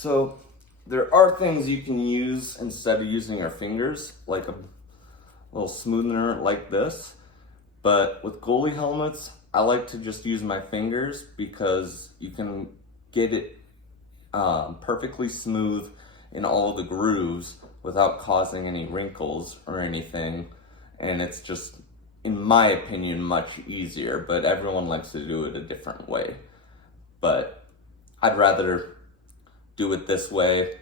So there are things you can use instead of using your fingers, like a little smoother like this. But with goalie helmets, I like to just use my fingers because you can get it perfectly smooth in all the grooves without causing any wrinkles or anything. And it's just, in my opinion, much easier, but everyone likes to do it a different way. But I'd rather do it this way.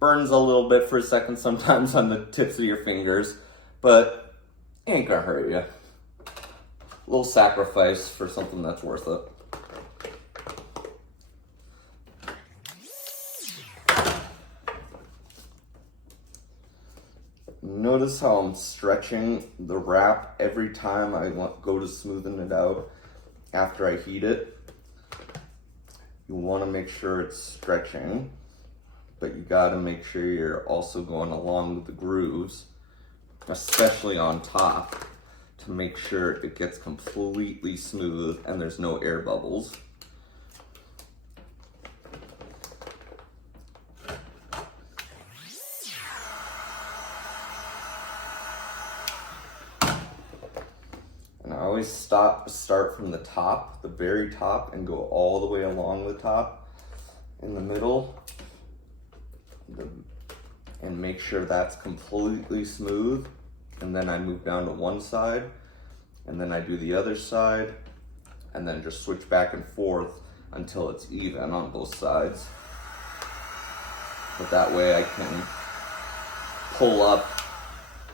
Burns a little bit for a second sometimes on the tips of your fingers, but it ain't gonna hurt you. A little sacrifice for something that's worth it. Notice how I'm stretching the wrap every time I go to smoothen it out after I heat it. You want to make sure it's stretching, but you got to make sure you're also going along with the grooves, especially on top, to make sure it gets completely smooth and there's no air bubbles. And I always start from the top, the very top, and go all the way along the top, in the middle, and make sure that's completely smooth. And then I move down to one side, and then I do the other side, and then just switch back and forth until it's even on both sides. But that way I can pull up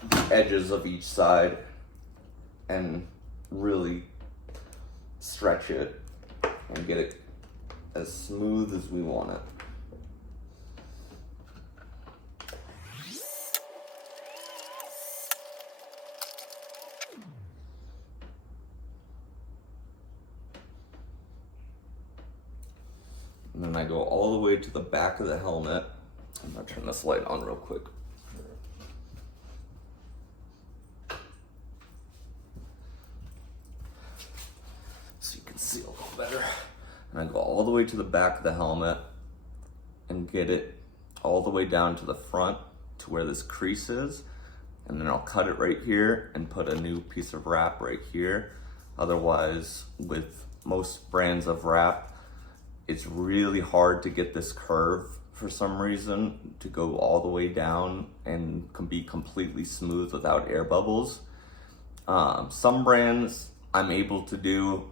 the edges of each side and really stretch it and get it as smooth as we want it. And then I go all the way to the back of the helmet. I'm gonna turn this light on real quick. So you can see a little better. And I go all the way to the back of the helmet and get it all the way down to the front to where this crease is. And then I'll cut it right here and put a new piece of wrap right here. Otherwise, with most brands of wrap, it's really hard to get this curve for some reason to go all the way down and can be completely smooth without air bubbles. Some brands I'm able to do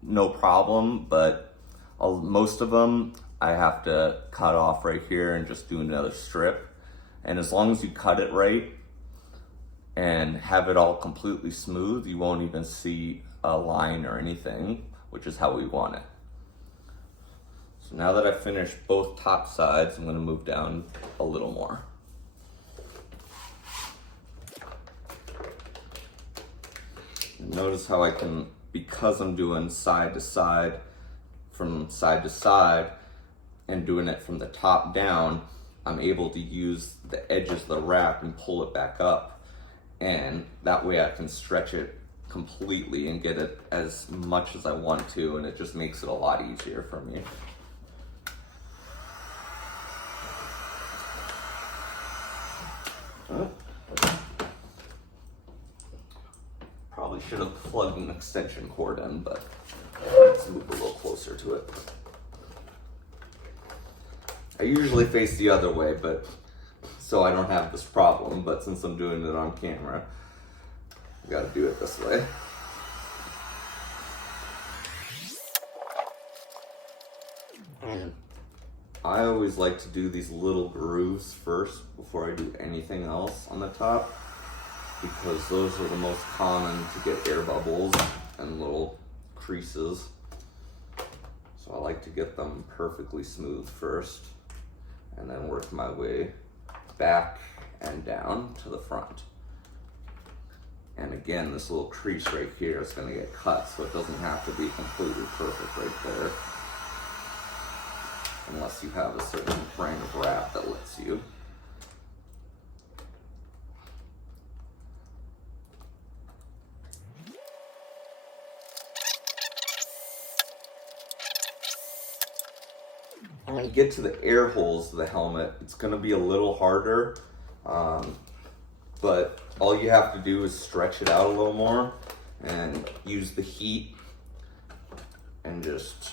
no problem, but most of them I have to cut off right here and just do another strip. And as long as you cut it right and have it all completely smooth, you won't even see a line or anything, which is how we want it. So now that I've finished both top sides, I'm going to move down a little more. Notice how I can, because I'm doing side to side, from side to side, and doing it from the top down, I'm able to use the edges of the wrap and pull it back up. And that way I can stretch it completely and get it as much as I want to, and it just makes it a lot easier for me. Probably should have plugged an extension cord in, but let's move a little closer to it. I usually face the other way, but so I don't have this problem, but since I'm doing it on camera, I gotta do it this way. And I always like to do these little grooves first before I do anything else on the top, because those are the most common to get air bubbles and little creases. So I like to get them perfectly smooth first and then work my way back and down to the front. And again, this little crease right here is going to get cut, so it doesn't have to be completely perfect right there, unless you have a certain brand of wrap that lets you. when you get to the air holes of the helmet, it's going to be a little harder, but all you have to do is stretch it out a little more and use the heat and just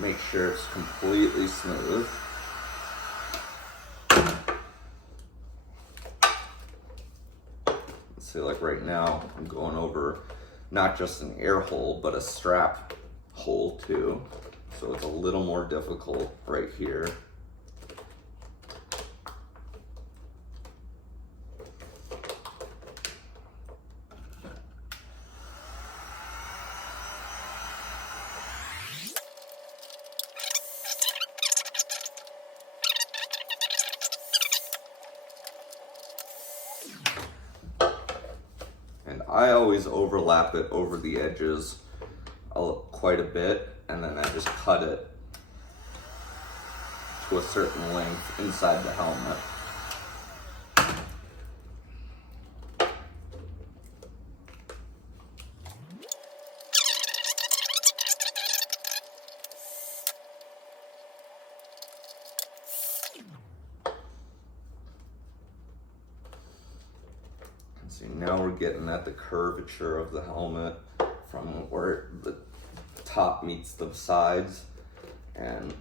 make sure it's completely smooth. See, like right now, I'm going over not just an air hole, but a strap hole too. So it's a little more difficult right here. And I always overlap it over the edges quite a bit, and then I just cut it to a certain length inside the helmet. See, now we're getting at the curvature of the helmet from where the top meets the sides, and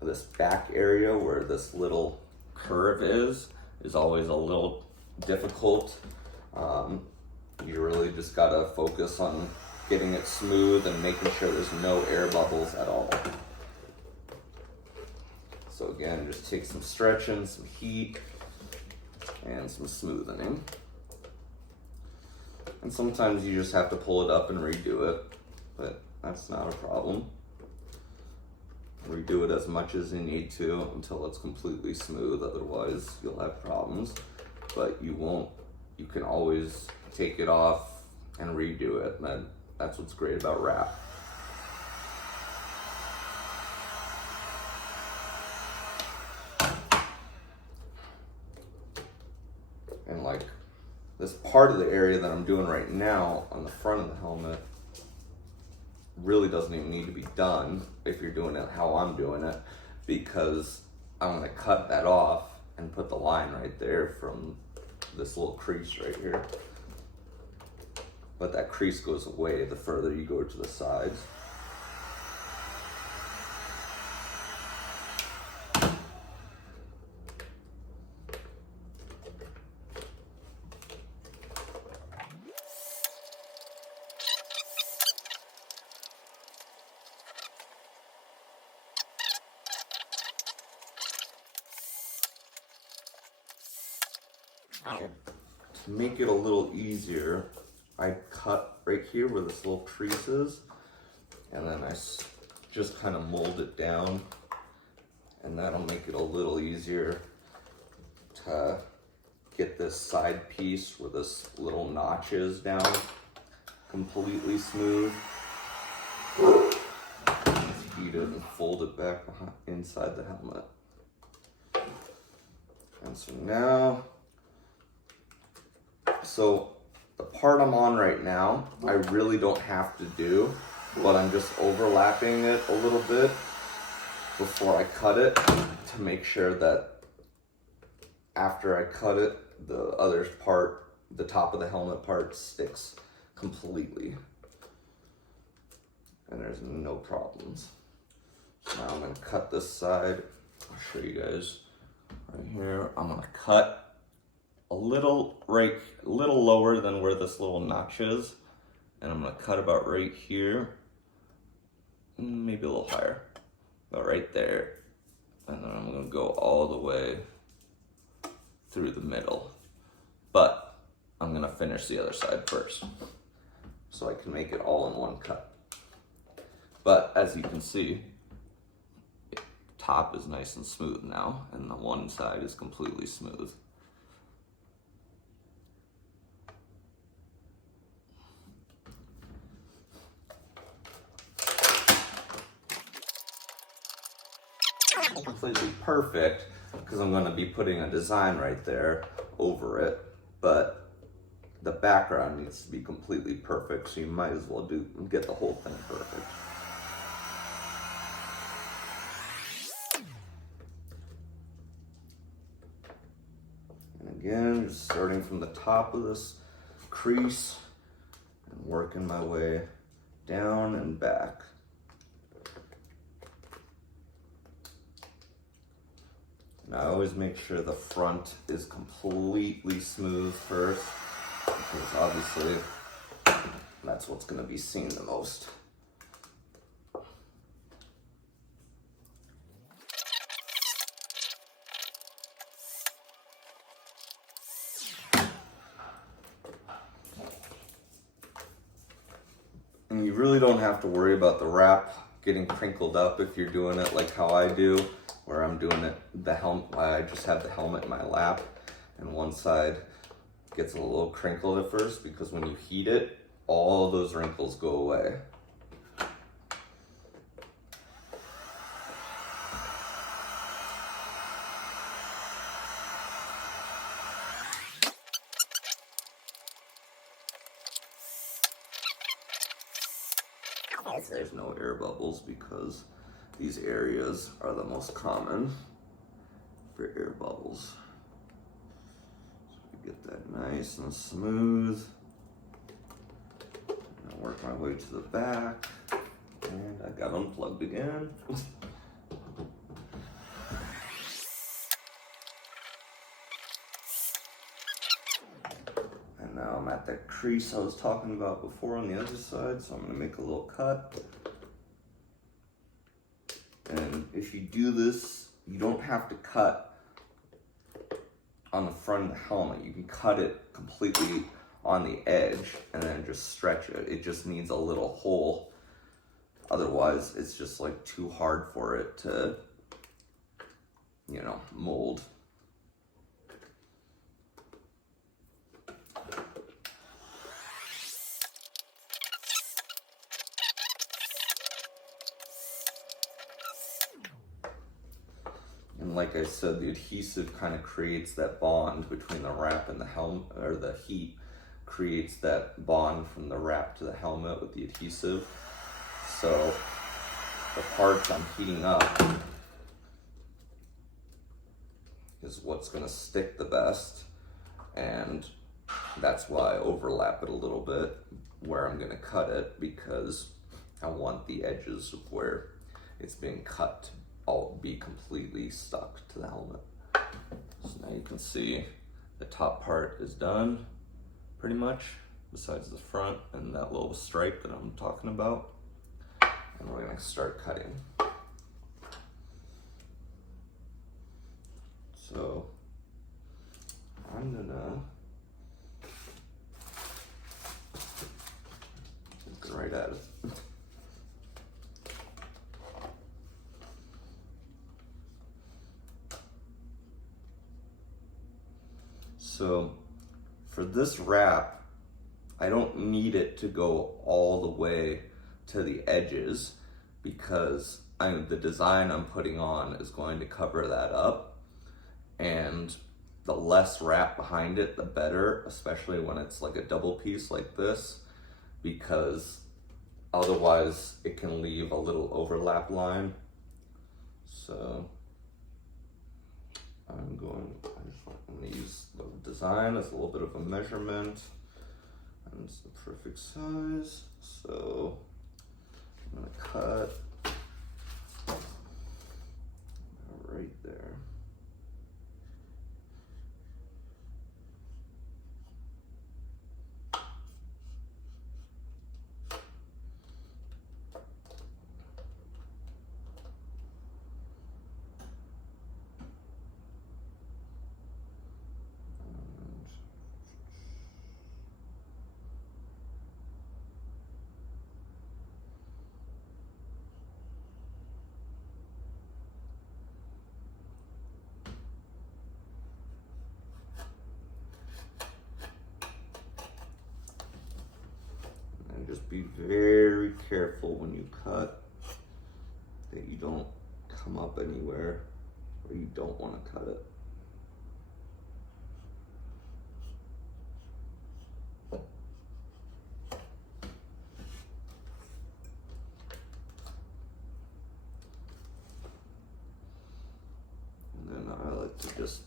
this back area where this little curve is always a little difficult. You really just gotta focus on getting it smooth and making sure there's no air bubbles at all. So again, just take some stretching, some heat, and some smoothing. And sometimes you just have to pull it up and redo it, but that's not a problem. Redo it as much as you need to until it's completely smooth, otherwise you'll have problems. But you won't, you can always take it off and redo it, and that's what's great about wrap. And like, this part of the area that I'm doing right now on the front of the helmet really doesn't even need to be done if you're doing it how I'm doing it, because I'm gonna cut that off and put the line right there from this little crease right here. But that crease goes away the further you go to the sides. To make it a little easier, I cut right here where this little crease is, and then I just kind of mold it down, and that'll make it a little easier to get this side piece where this little notch is down completely smooth. Just heat it and fold it back inside the helmet. And so now, so the part I'm on right now, I really don't have to do, but I'm just overlapping it a little bit before I cut it to make sure that after I cut it, the other part, the top of the helmet part, sticks completely. And there's no problems. Now I'm gonna cut this side. I'll show you guys right here. I'm gonna cut a little lower than where this little notch is, and I'm gonna cut about right here, maybe a little higher, about right there, and then I'm gonna go all the way through the middle. But I'm gonna finish the other side first, so I can make it all in one cut. But as you can see, the top is nice and smooth now, and the one side is completely smooth. Completely perfect because I'm going to be putting a design right there over it, but the background needs to be completely perfect, so you might as well get the whole thing perfect. Again, just starting from the top of this crease and working my way down and back. And I always make sure the front is completely smooth first, because obviously that's what's going to be seen the most. And you really don't have to worry about the wrap getting crinkled up if you're doing it like how I do, where I'm doing it, I just have the helmet in my lap, and one side gets a little crinkled at first, because when you heat it, all those wrinkles go away. There's no air bubbles because these areas are the most common for air bubbles. So we get that nice and smooth. And I work my way to the back, and I got unplugged again. And now I'm at that crease I was talking about before on the other side, so I'm gonna make a little cut. And if you do this, you don't have to cut on the front of the helmet. You can cut it completely on the edge and then just stretch it. It just needs a little hole. Otherwise, it's just like too hard for it to, you know, mold. And like I said, the adhesive kind of creates that bond between the wrap and the helmet, or the heat creates that bond from the wrap to the helmet with the adhesive. So the parts I'm heating up is what's going to stick the best, and that's why I overlap it a little bit where I'm going to cut it, because I want the edges of where it's being cut to all be completely stuck to the helmet. So now you can see the top part is done pretty much, besides the front and that little stripe that I'm talking about. And we're gonna start cutting. So I'm gonna look right at it. So for this wrap, I don't need it to go all the way to the edges, because the design I'm putting on is going to cover that up. And the less wrap behind it, the better, especially when it's like a double piece like this, because otherwise it can leave a little overlap line. So I'm going to use the design as a little bit of a measurement, and it's the perfect size. So I'm going to cut right there. Just be very careful when you cut that you don't come up anywhere where you don't want to cut it. And then I like to just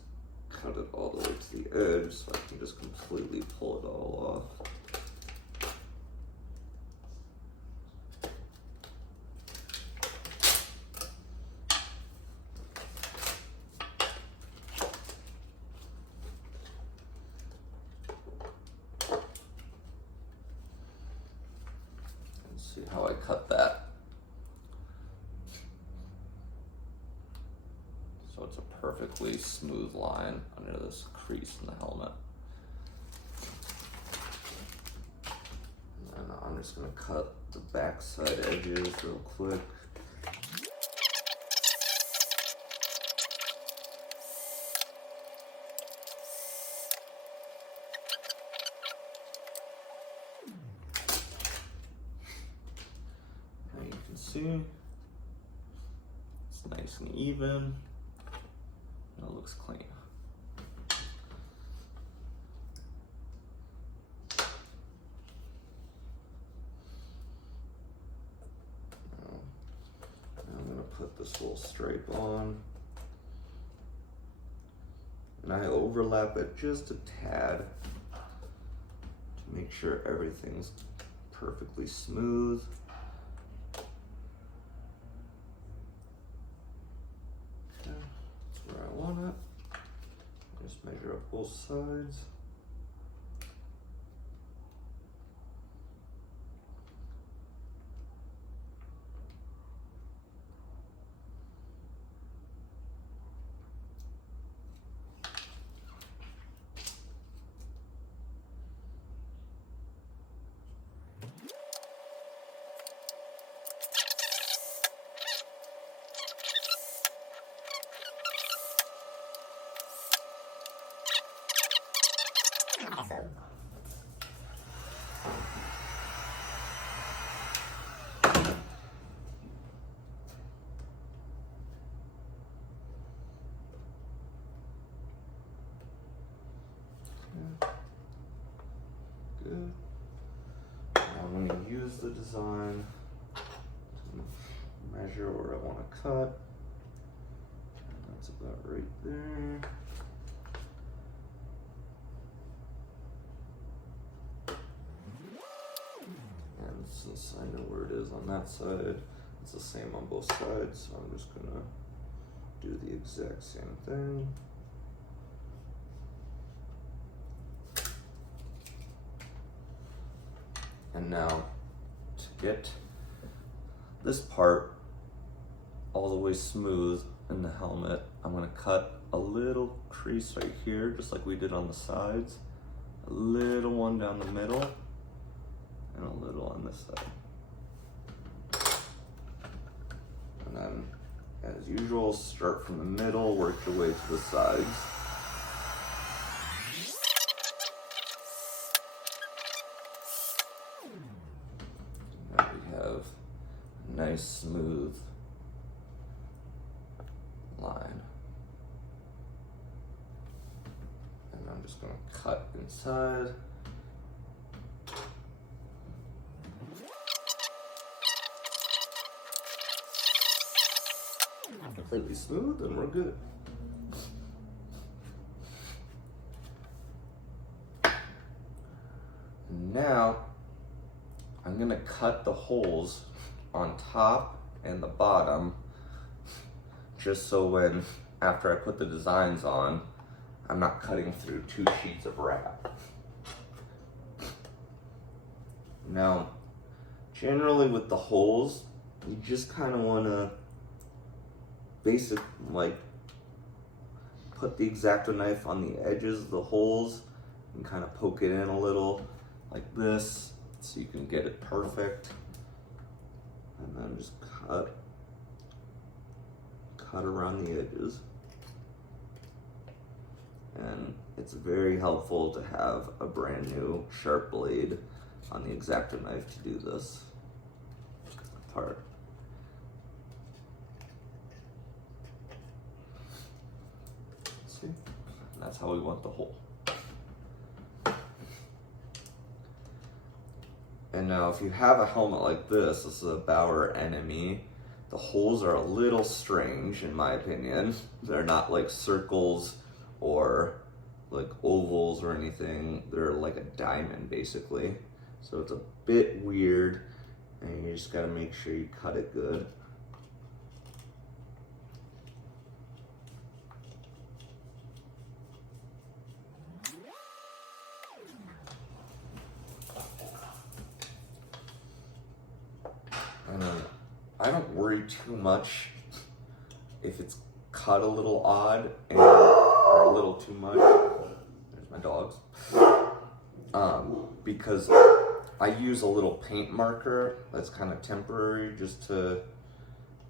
cut it all the way to the edge so I can just completely pull it all off. See how I cut that. So it's a perfectly smooth line under this crease in the helmet. And then I'm just gonna cut the backside edges real quick. See, it's nice and even, and it looks clean. Now I'm going to put this little stripe on, and I overlap it just a tad to make sure everything's perfectly smooth. Where I want it. Just measure up both sides. Good. Now I'm going to use the design to measure where I want to cut. That's about right there. And since I know where it is on that side, it's the same on both sides, so I'm just going to do the exact same thing. And now, to get this part all the way smooth in the helmet, I'm going to cut a little crease right here, just like we did on the sides, a little one down the middle, and a little on this side. And then, as usual, start from the middle, work your way to the sides. Nice smooth line. And I'm just going to cut inside. Completely smooth, and we're good. Now I'm going to cut the holes on top and the bottom, just so when, after I put the designs on, I'm not cutting through 2 sheets of wrap. Now, generally with the holes, you just kind of want to put the X-Acto knife on the edges of the holes and kind of poke it in a little like this so you can get it perfect. And then just cut around the edges. And it's very helpful to have a brand new sharp blade on the X-Acto knife to do this part. See? That's how we want the hole. And now if you have a helmet like this, this is a Bauer Enemy, the holes are a little strange in my opinion. They're not like circles or like ovals or anything. They're like a diamond basically. So it's a bit weird, and you just gotta make sure you cut it good. And I don't worry too much if it's cut a little odd or a little too much. There's my dogs. Because I use a little paint marker that's kind of temporary just to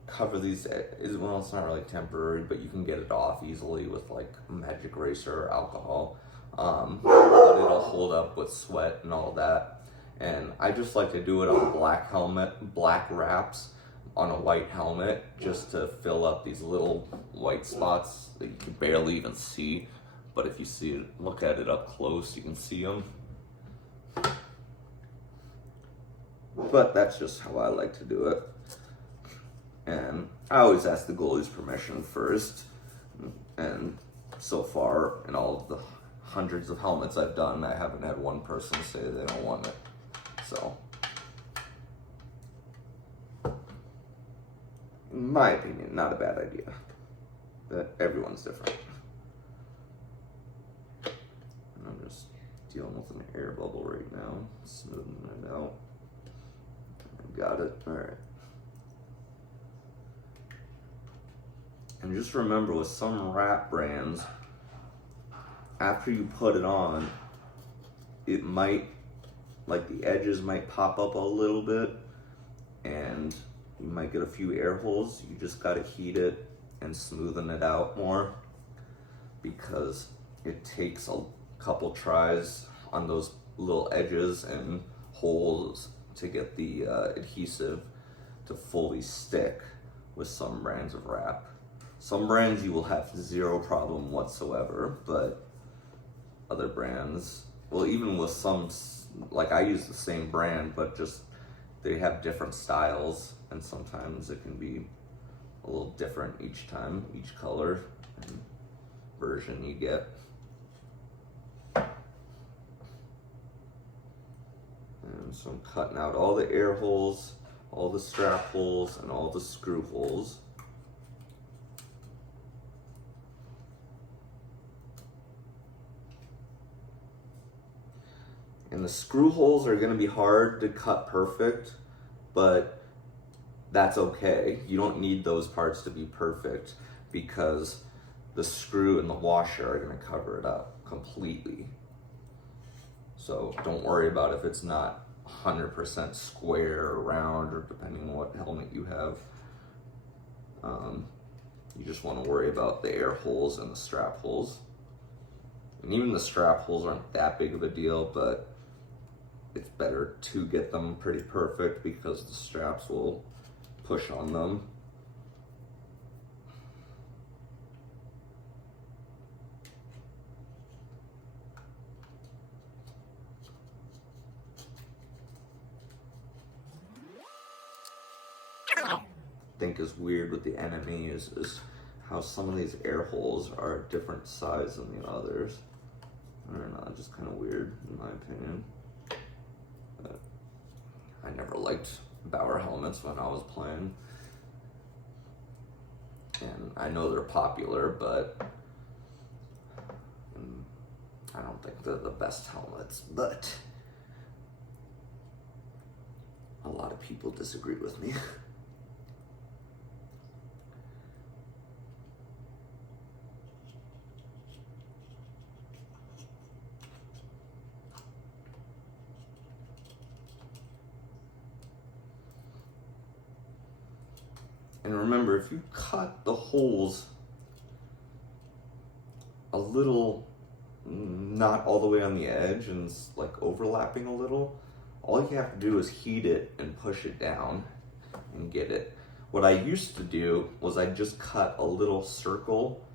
cover these. Well, it's not really temporary, but you can get it off easily with like magic eraser or alcohol. But it'll hold up with sweat and all that. And I just like to do it on black wraps on a white helmet, just to fill up these little white spots that you can barely even see. But if you see it, look at it up close, you can see them. But that's just how I like to do it. And I always ask the goalie's permission first. And so far, in all of the hundreds of helmets I've done, I haven't had one person say they don't want it. So, in my opinion, not a bad idea. But everyone's different. And I'm just dealing with an air bubble right now, smoothing it out. Got it. All right. And just remember, with some wrap brands, after you put it on, it might, like the edges might pop up a little bit, and you might get a few air holes. You just gotta heat it and smoothen it out more, because it takes a couple tries on those little edges and holes to get the adhesive to fully stick with some brands of wrap. Some brands you will have zero problem whatsoever, but other brands, well, even with some, like I use the same brand, but just they have different styles, and sometimes it can be a little different each time, each color and version you get. And so I'm cutting out all the air holes, all the strap holes, and all the screw holes. And the screw holes are gonna be hard to cut perfect, but that's okay. You don't need those parts to be perfect, because the screw and the washer are gonna cover it up completely. So don't worry about if it's not 100% square or round, or depending on what helmet you have. You just want to worry about the air holes and the strap holes. And even the strap holes aren't that big of a deal, but it's better to get them pretty perfect because the straps will push on them. Think is weird with the enemy is how some of these air holes are a different size than the others. I don't know, just kind of weird in my opinion. But I never liked Bauer helmets when I was playing. And I know they're popular, but I don't think they're the best helmets. But a lot of people disagree with me. And remember, if you cut the holes a little, not all the way on the edge and it's like overlapping a little, all you have to do is heat it and push it down and get it. What I used to do was I just cut a little circle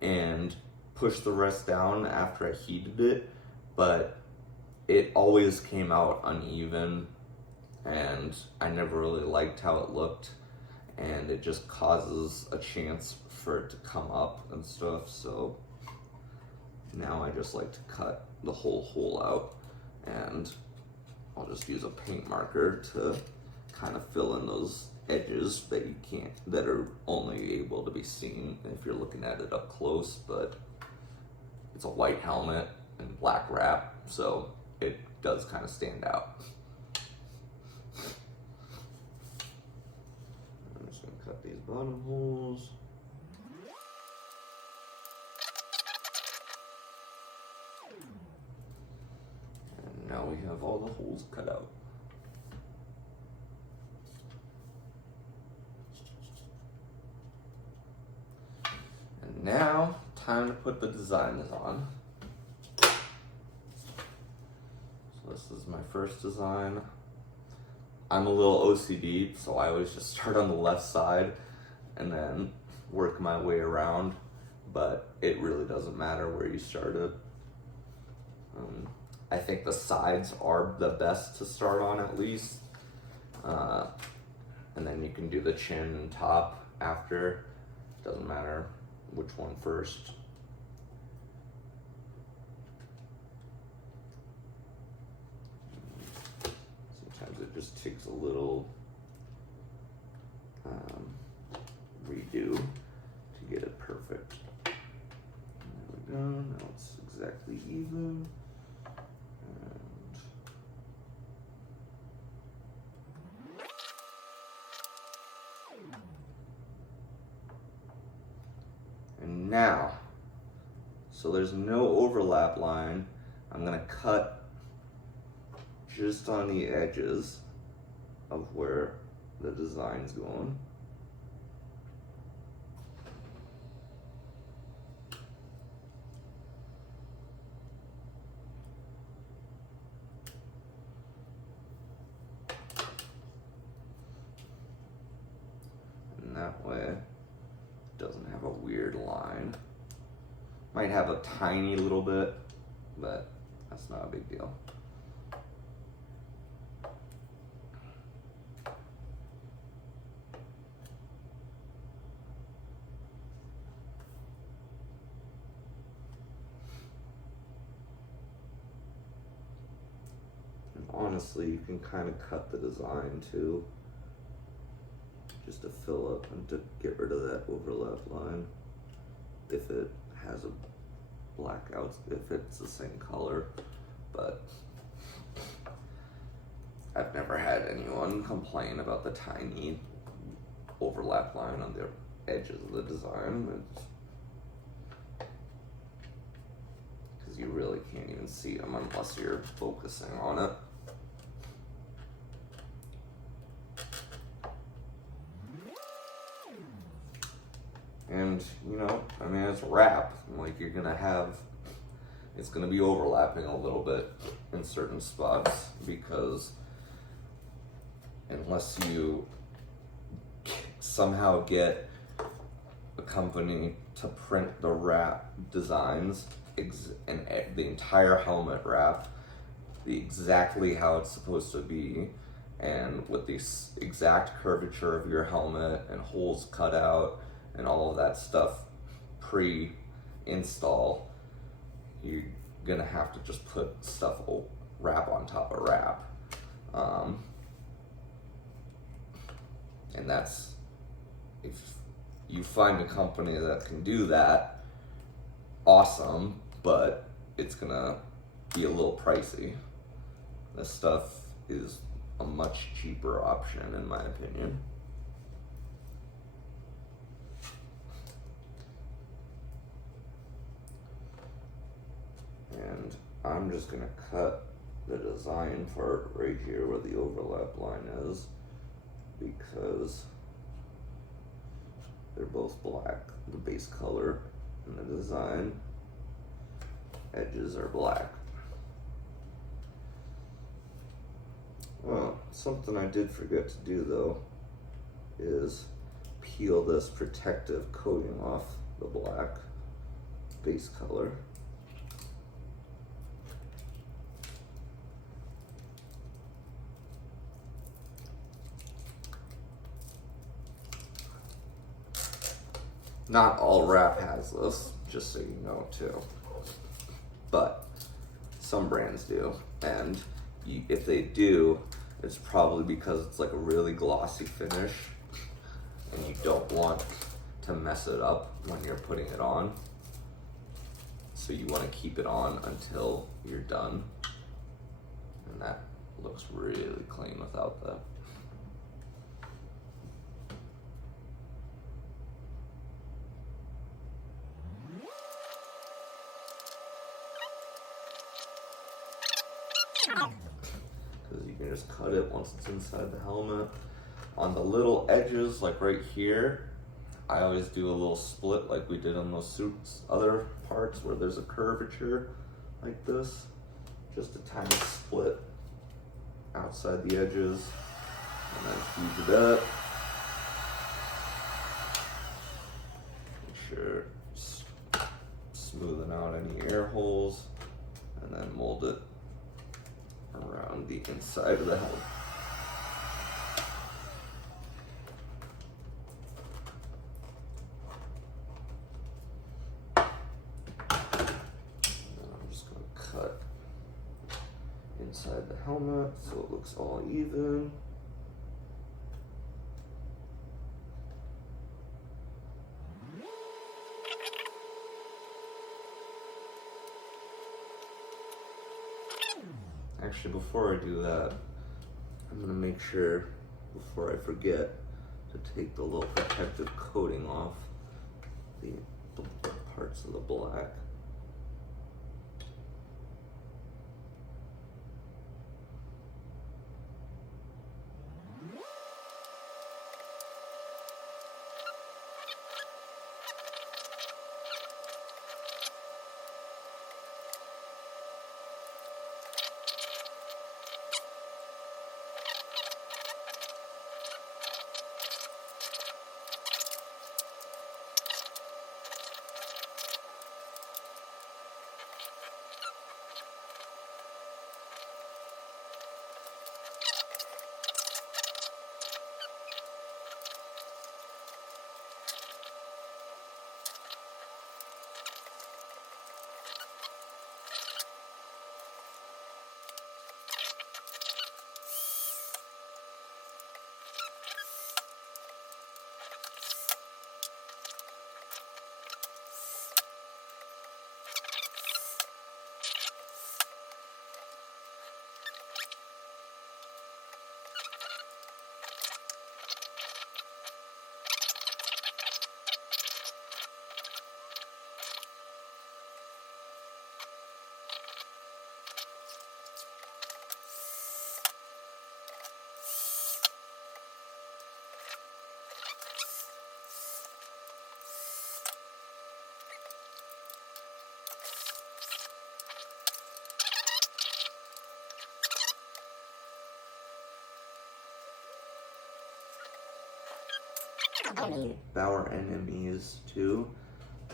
and push the rest down after I heated it, but it always came out uneven and I never really liked how it looked. And it just causes a chance for it to come up and stuff. So Now I just like to cut the whole hole out, and I'll just use a paint marker to kind of fill in those edges that are only able to be seen if you're looking at it up close. But it's a white helmet and black wrap, so it does kind of stand out. I'm just gonna cut these bottom holes. And now we have all the holes cut out. And now, time to put the designs on. So this is my first design. I'm a little OCD, so I always just start on the left side and then work my way around, but it really doesn't matter where you started. I think the sides are the best to start on, at least. And then you can do the chin and top after. Doesn't matter which one first. Sometimes it just takes a little redo to get it perfect. There we go, now it's exactly even. And now, so there's no overlap line, I'm gonna cut just on the edges of where the design's going. And that way, it doesn't have a weird line. Might have a tiny little bit, but that's not a big deal. Honestly, you can kind of cut the design too, just to fill up and to get rid of that overlap line if it has a black out, if it's the same color. But I've never had anyone complain about the tiny overlap line on the edges of the design. Because you really can't even see them unless you're focusing on it. And, you know, I mean, it's wrap. Like, you're gonna have, it's gonna be overlapping a little bit in certain spots, because unless you somehow get a company to print the wrap designs and the entire helmet wrap exactly how it's supposed to be, and with the exact curvature of your helmet and holes cut out and all of that stuff pre-install, you're gonna have to just put stuff wrap on top of wrap. And that's, if you find a company that can do that, awesome, but it's gonna be a little pricey. This stuff is a much cheaper option, in my opinion. And I'm just gonna cut the design part right here where the overlap line is, because they're both black, the base color and the design edges are black. Well, something I did forget to do though is peel this protective coating off the black base color. Not all wrap has this, just so you know too. but some brands do, and if they do, it's probably because it's like a really glossy finish and you don't want to mess it up when you're putting it on. So you want to keep it on until you're done. And that looks really clean without that. Because you can just cut it once it's inside the helmet. On the little edges, like right here, I always do a little split like we did on those suits, other parts where there's a curvature like this. Just a tiny split outside the edges, and then heat it up. Make sure smoothing out any air holes, and then mold it around the inside of the helmet. Cut inside the helmet so it looks all even. Actually, before I do that, I'm gonna make sure, before I forget, to take the little protective coating off the parts of the black. Our enemies too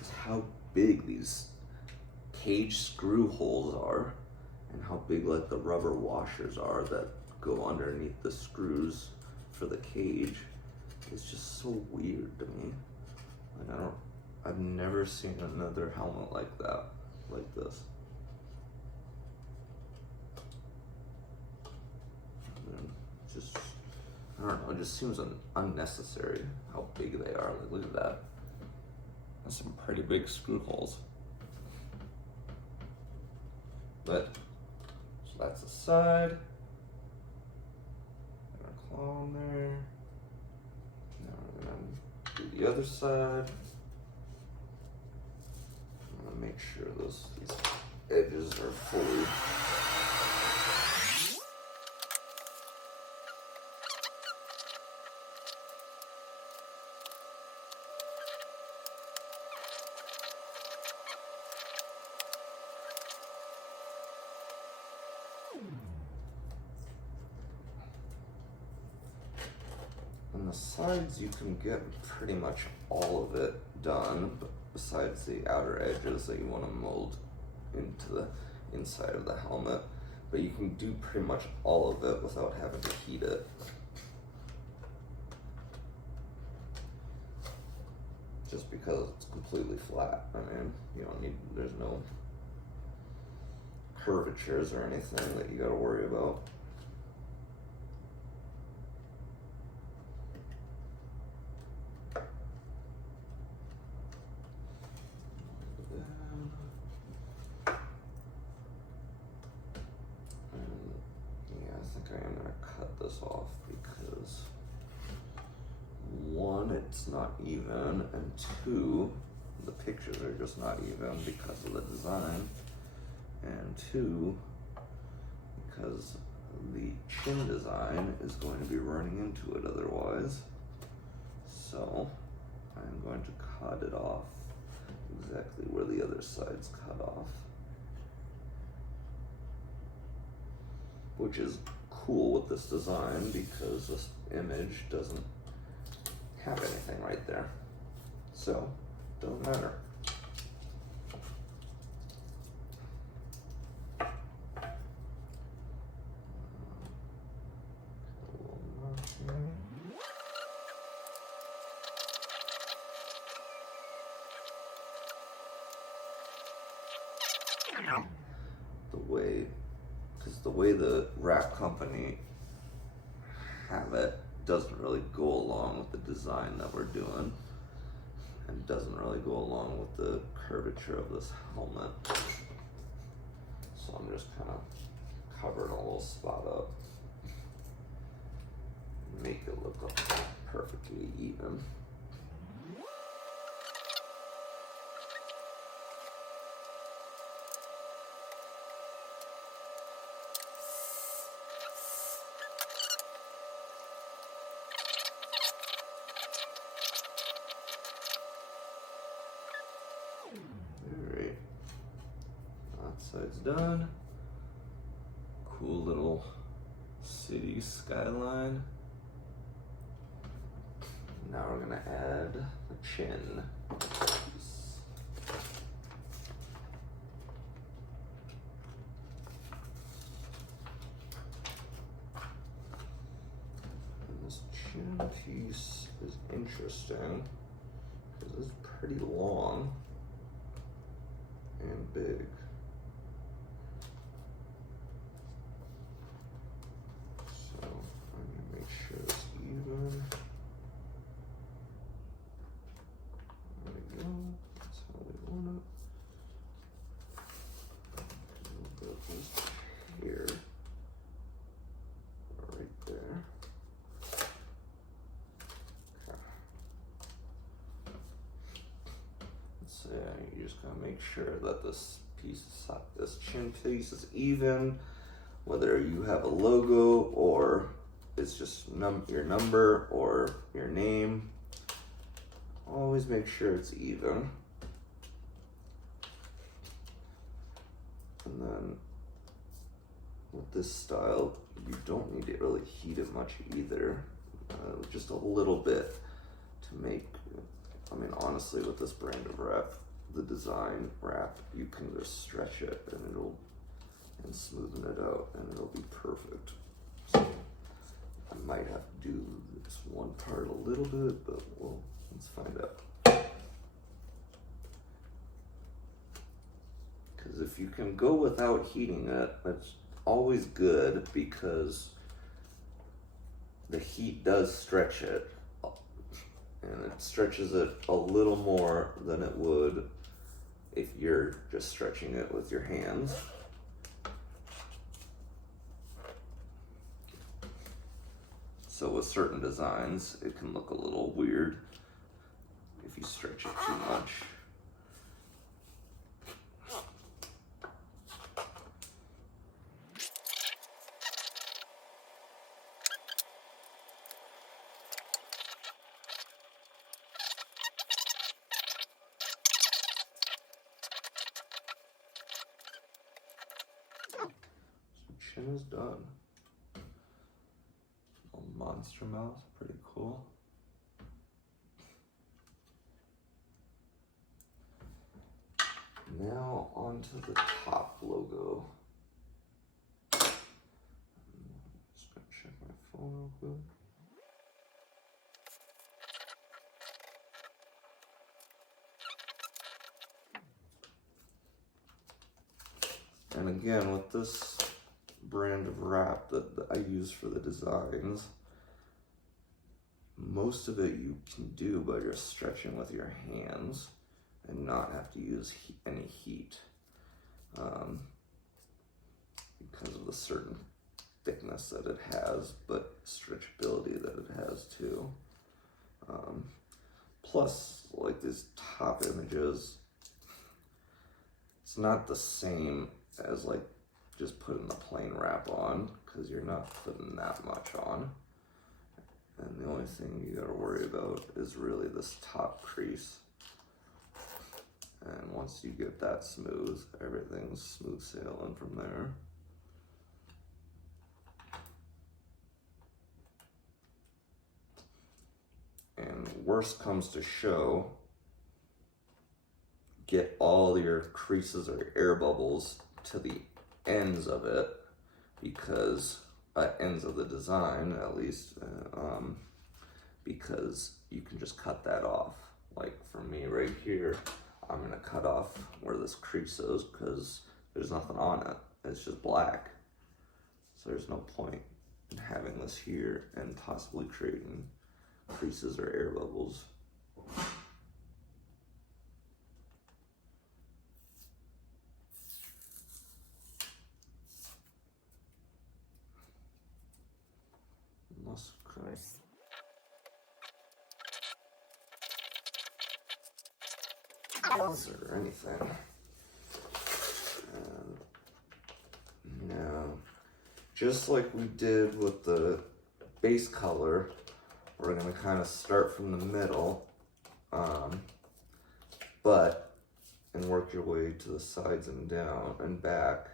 is how big these cage screw holes are, and how big like the rubber washers are that go underneath the screws for the cage. It's just so weird to me. Like I've never seen another helmet like that, like this. And just, I don't know, it just seems unnecessary how big they are. Like, look at that. That's some pretty big screw holes. But, so that's the side. Got our claw on there. Now we're gonna do the other side. I'm gonna make sure these edges are fully. On the sides, you can get pretty much all of it done, besides the outer edges that you want to mold into the inside of the helmet. But you can do pretty much all of it without having to heat it. Just because it's completely flat. I mean, you don't need, there's no curvatures or anything that you gotta worry about. I'm gonna cut this off because one, it's not even, and two, the pictures are just not even because of the design, and two, because the chin design is going to be running into it otherwise. So I'm going to cut it off exactly where the other side's cut off, which is cool with this design because this image doesn't have anything right there, so doesn't matter. The way the wrap company have it doesn't really go along with the design that we're doing, and doesn't really go along with the curvature of this helmet. So I'm just kind of covering a little spot up, make it look perfectly even. Alright, that side's done. Cool little city skyline. Now we're gonna add the chin piece. And this chin piece is interesting because it's pretty long and big. So I'm gonna make sure it's even. There we go. That's how we want it. A little bit just here, right there. Okay. So you just gotta make sure that this chin piece is even, whether you have a logo or it's just your number or your name. Always make sure it's even. And then with this style, you don't need to really heat it much either. Just a little bit to make, I mean, honestly, with this brand of wrap, the design wrap, you can just stretch it and and smoothen it out and it'll be perfect. So I might have to do this one part a little bit, but let's find out. Because if you can go without heating it, that's always good because the heat does stretch it, and it stretches it a little more than it would if you're just stretching it with your hands. So with certain designs, it can look a little weird if you stretch it too much. Chin is done. Little monster mouth, pretty cool. Now onto the top logo. Just gonna check my phone real quick. And again, with this brand of wrap that I use for the designs, most of it you can do by just stretching with your hands and not have to use any heat because of the certain thickness that it has, but stretchability that it has too. Plus, like these top images, it's not the same as like just putting the plain wrap on, because you're not putting that much on. And the only thing you gotta worry about is really this top crease. And once you get that smooth, everything's smooth sailing from there. And worst comes to show, get all your creases or air bubbles to the ends of it, because ends of the design at least, because you can just cut that off. Like for me right here, I'm gonna cut off where this crease is because there's nothing on it. It's just black. So there's no point in having this here and possibly creating creases or air bubbles. Unless, or anything. Now, just like we did with the base color, we're gonna kind of start from the middle, and work your way to the sides and down and back.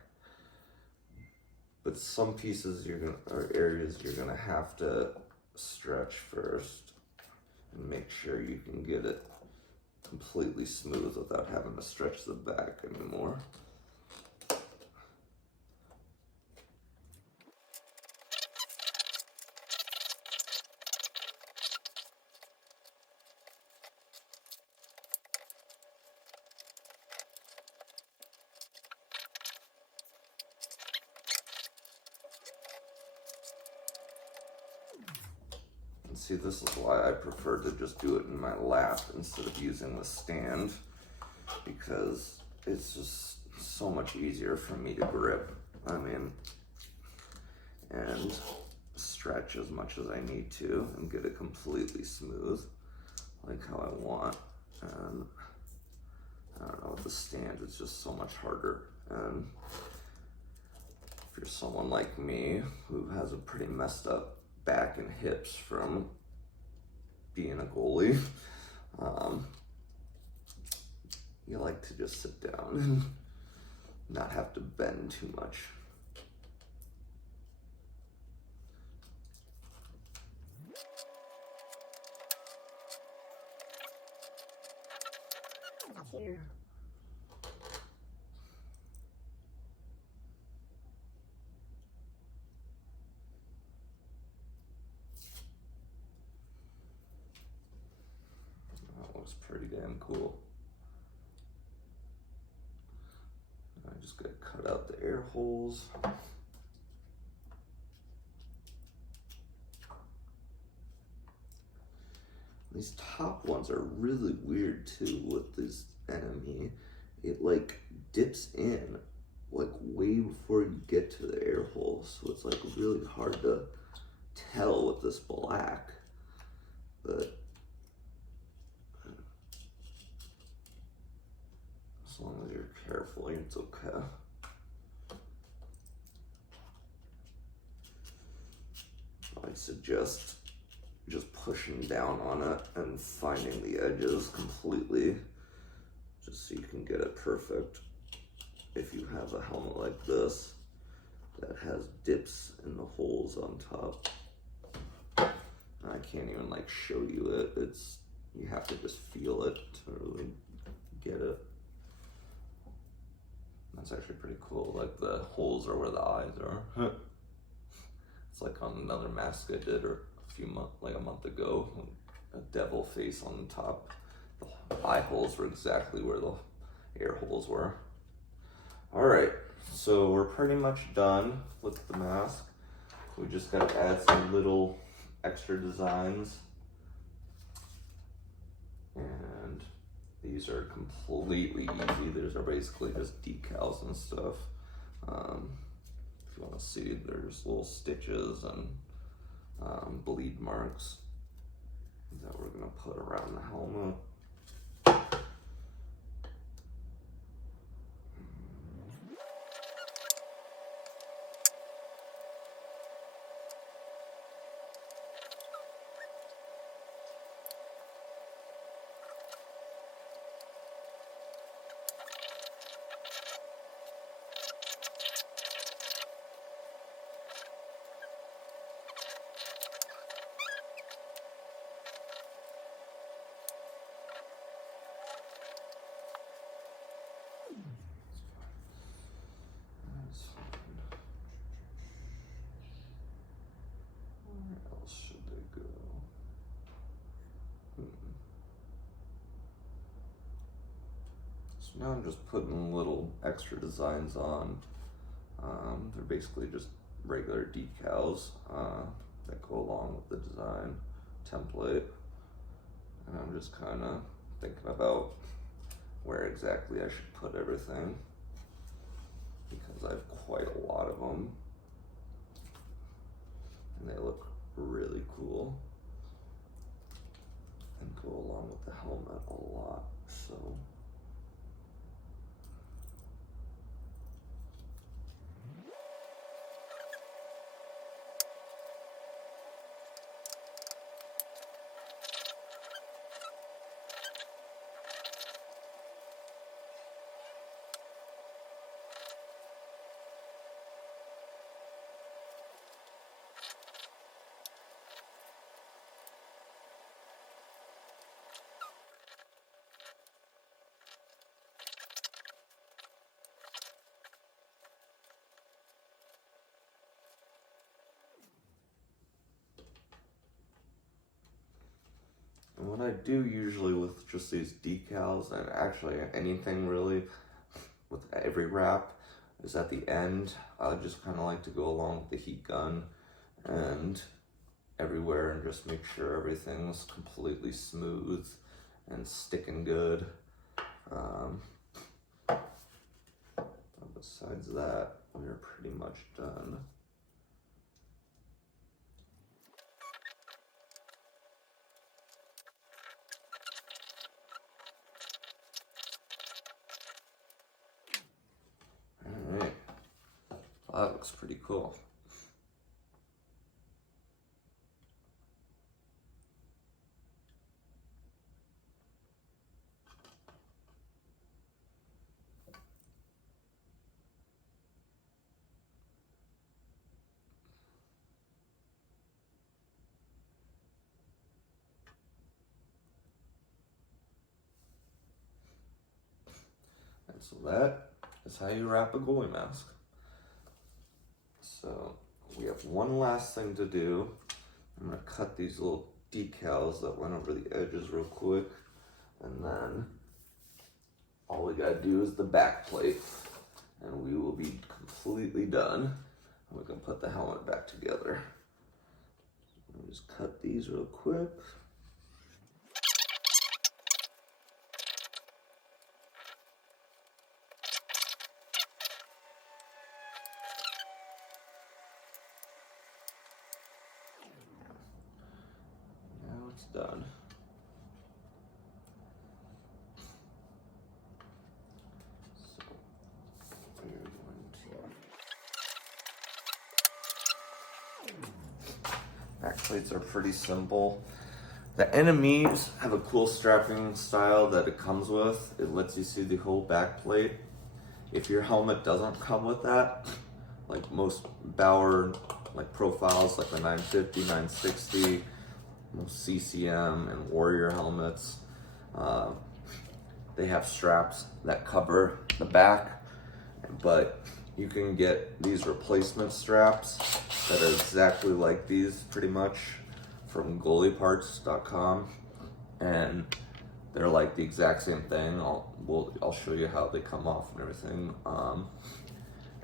But some pieces or areas you're gonna have to stretch first and make sure you can get it completely smooth without having to stretch the back anymore. See, this is why I prefer to just do it in my lap instead of using the stand, because it's just so much easier for me to grip, and stretch as much as I need to and get it completely smooth, like how I want. And I don't know, with the stand, it's just so much harder. And if you're someone like me who has a pretty messed up back and hips from being a goalie, you like to just sit down and not have to bend too much. Here. Looks pretty damn cool. I just gotta cut out the air holes. These top ones are really weird too with this enemy. It like dips in like way before you get to the air hole, so it's like really hard to tell with this black. But as long as you're careful, it's okay. I'd suggest just pushing down on it and finding the edges completely, just so you can get it perfect. If you have a helmet like this that has dips in the holes on top, I can't even like show you it. You have to just feel it to really get it. That's actually pretty cool. Like the holes are where the eyes are. It's like on another mask I did a month ago, a devil face on the top. The eye holes were exactly where the air holes were. All right. So we're pretty much done with the mask. We just got to add some little extra designs. And these are completely easy. These are basically just decals and stuff. If you want to see, there's little stitches and bleed marks that we're going to put around the helmet. Where else should they go? So now I'm just putting little extra designs on. They're basically just regular decals that go along with the design template. And I'm just kind of thinking about where exactly I should put everything, because I have quite a lot of them and they look really cool and go along with the helmet a lot. So and what I do usually with just these decals, and actually anything really with every wrap, is at the end, I just kind of like to go along with the heat gun and everywhere and just make sure everything's completely smooth and sticking good. Besides that, we're pretty much done. Alright, well, that looks pretty cool. And so that is how you wrap a goalie mask. So we have one last thing to do. I'm gonna cut these little decals that went over the edges real quick, and then all we gotta do is the back plate, and we will be completely done. We can put the helmet back together. Let me just cut these real quick. Now it's done. So we're going to... Back plates are pretty simple. The enemies have a cool strapping style that it comes with. It lets you see the whole back plate. If your helmet doesn't come with that, like most Bauer like profiles, like the 950, 960, most CCM and Warrior helmets, they have straps that cover the back, but you can get these replacement straps that are exactly like these pretty much from goalieparts.com, and they're like the exact same thing. I'll show you how they come off and everything.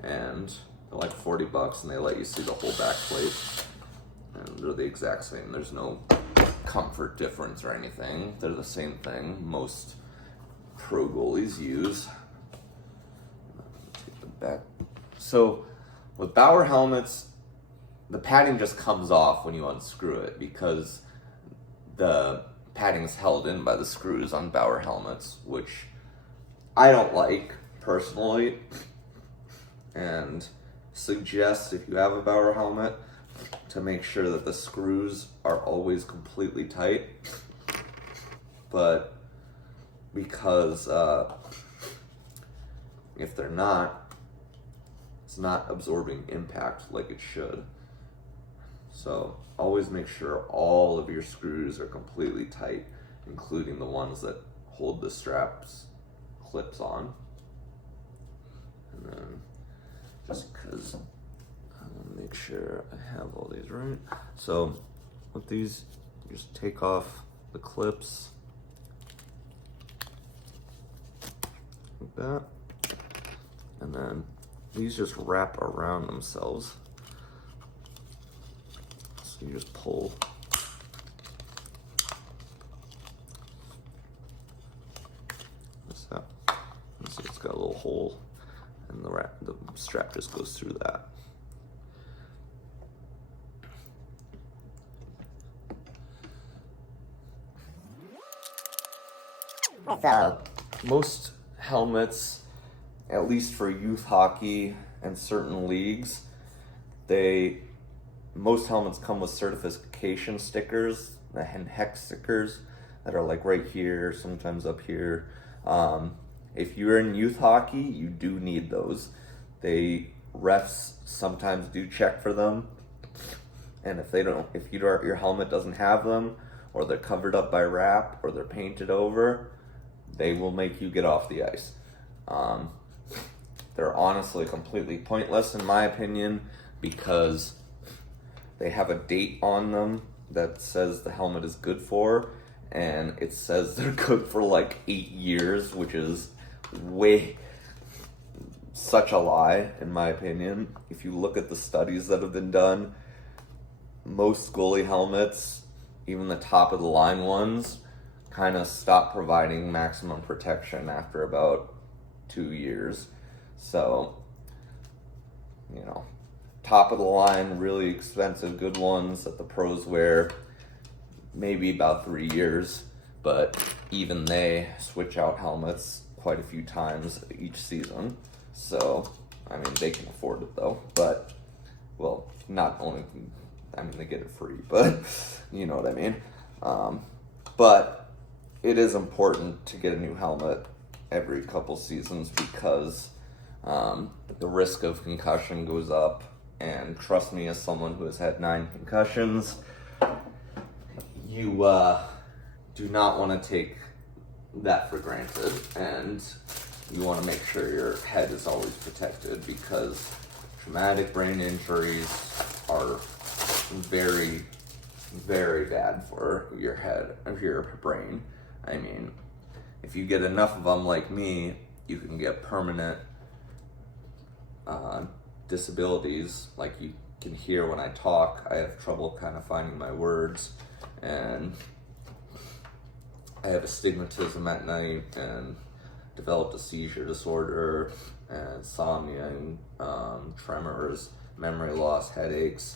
and they're like $40 and they let you see the whole back plate. And they're the exact same. There's no comfort difference or anything. They're the same thing most pro goalies use. Take the back. So with Bauer helmets, the padding just comes off when you unscrew it because the padding is held in by the screws on Bauer helmets, which I don't like personally, and suggest if you have a Bauer helmet to make sure that the screws are always completely tight. But because if they're not, it's not absorbing impact like it should. So always make sure all of your screws are completely tight, including the ones that hold the straps clips on. And then just because I want to make sure I have all these right. So with these, you just take off the clips like that, and then these just wrap around themselves. So you just pull. This out. And so it's got a little hole, and the strap just goes through that. So most helmets, at least for youth hockey and certain leagues, most helmets come with certification stickers and hex stickers that are like right here, sometimes up here. If you're in youth hockey, you do need those. Refs sometimes do check for them, and if your helmet doesn't have them, or they're covered up by wrap, or they're painted over, they will make you get off the ice. They're honestly completely pointless in my opinion, because they have a date on them that says the helmet is good for, and it says they're good for like 8 years, which is such a lie in my opinion. If you look at the studies that have been done, most goalie helmets, even the top of the line ones, kind of stop providing maximum protection after about 2 years. So, top of the line, really expensive, good ones that the pros wear, maybe about 3 years, but even they switch out helmets quite a few times each season. So, they can afford it though, but, well, not only, they get it free, but you know what I mean. But it is important to get a new helmet every couple seasons because the risk of concussion goes up. And trust me, as someone who has had 9 concussions, you do not want to take that for granted, and you want to make sure your head is always protected, because traumatic brain injuries are very, very bad for your head, of your brain. If you get enough of them like me, you can get permanent disabilities. Like you can hear when I talk, I have trouble kind of finding my words, and I have astigmatism at night, and developed a seizure disorder, and insomnia, and tremors, memory loss, headaches,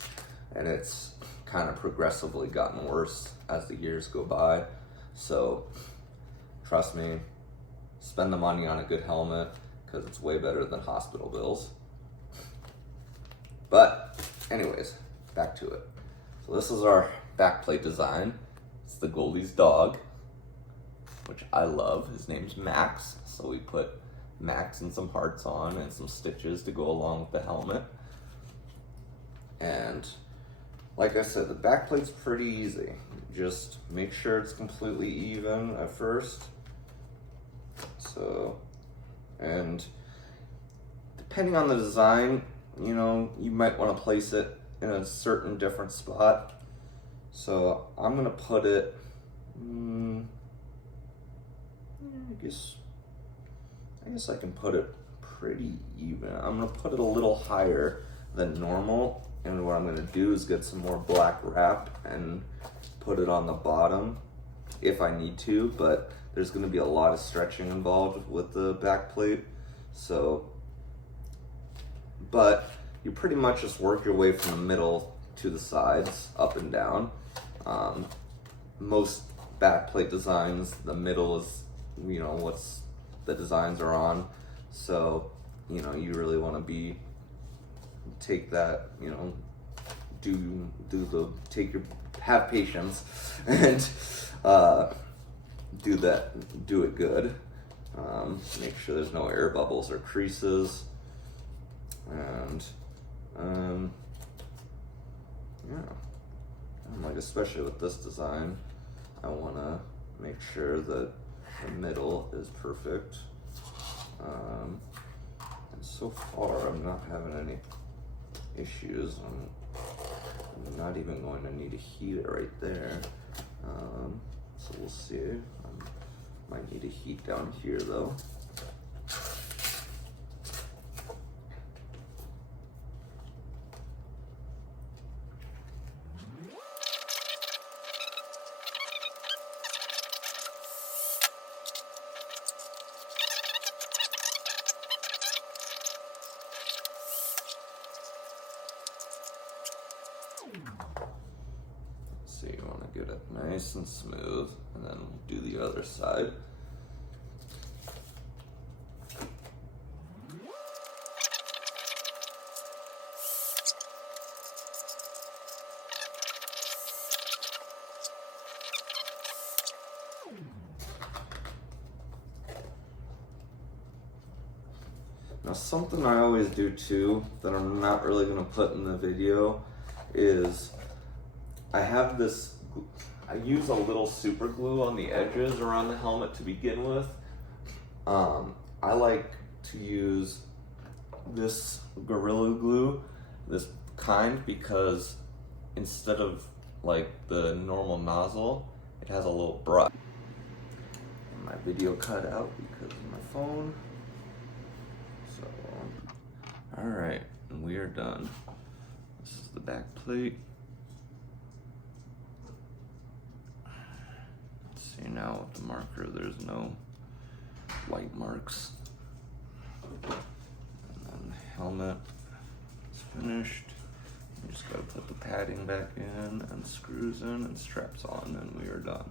and it's kind of progressively gotten worse as the years go by. So trust me, spend the money on a good helmet, because it's way better than hospital bills. But anyways, back to it. So this is our backplate design. It's the goalie's dog, which I love. His name's Max, so we put Max and some hearts on and some stitches to go along with the helmet. And like I said, the backplate's pretty easy. Just make sure it's completely even at first. So, and depending on the design, you might want to place it in a certain different spot. So I'm going to put it, I guess I can put it pretty even. I'm gonna put it a little higher than normal, and what I'm gonna do is get some more black wrap and put it on the bottom if I need to, but there's gonna be a lot of stretching involved with the back plate. So, but you pretty much just work your way from the middle to the sides, up and down. Most backplate designs, the middle is, you know, what's the designs are on. So, you know, you really want to take that, you know, have patience and do it good. Make sure there's no air bubbles or creases, and yeah, and like especially with this design, I want to make sure that the middle is perfect. And so far, I'm not having any issues. I'm not even going to need to heat it right there. So we'll see. Might need to heat down here though. So you want to get it nice and smooth, and then we'll do the other side. Now something I always do too, that I'm not really going to put in the video, is I use a little super glue on the edges around the helmet to begin with. I like to use this Gorilla Glue, this kind, because instead of like the normal nozzle, it has a little brush. And my video cut out because of my phone. So, alright, and we are done. This is the back plate. See now with the marker, there's no white marks. And then the helmet is finished. You just gotta put the padding back in and screws in and straps on, and we are done.